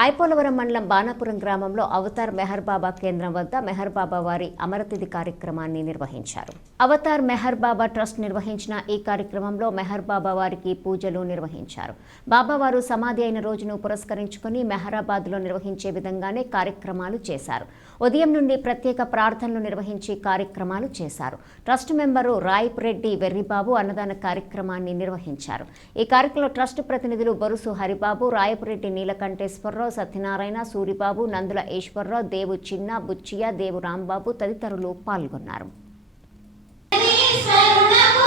ఐపోలవరం మండలం బాణాపురం గ్రామంలో అవతార్ మెహర్ బాబా కేంద్రం వద్ద మెహర్ బాబా వారి అమరతిథి కార్యక్రమాన్ని నిర్వహించారు. అవతార్ మెహర్ బాబా ట్రస్ట్ నిర్వహించిన ఈ కార్యక్రమంలో మెహర్ బాబా వారికి పూజలు నిర్వహించారు. బాబావారు సమాధి అయిన రోజును పురస్కరించుకుని మెహరాబాద్లో నిర్వహించే విధంగానే కార్యక్రమాలు చేశారు. ఉదయం నుండి ప్రత్యేక ప్రార్థనలు నిర్వహించి కార్యక్రమాలు చేశారు. ట్రస్ట్ మెంబరు రాయిప్ రెడ్డి వెర్రిబాబు అన్నదాన కార్యక్రమాన్ని నిర్వహించారు. ఈ కార్యక్రమంలో ట్రస్ట్ ప్రతినిధులు బొరుసు హరిబాబు రాయపురెడ్డి నీలకంఠేశ్వరరావు సత్యనారాయణ సూరిబాబు నందుల ఈశ్వరరావు దేవు చిన్న బుచ్చియ దేవు రాంబాబు తదితరులు పాల్గొన్నారు. శరణకు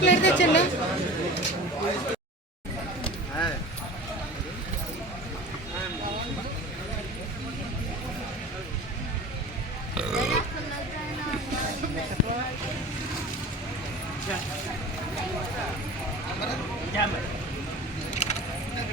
ప్లేట్ తెచ్చండి Yeah, man.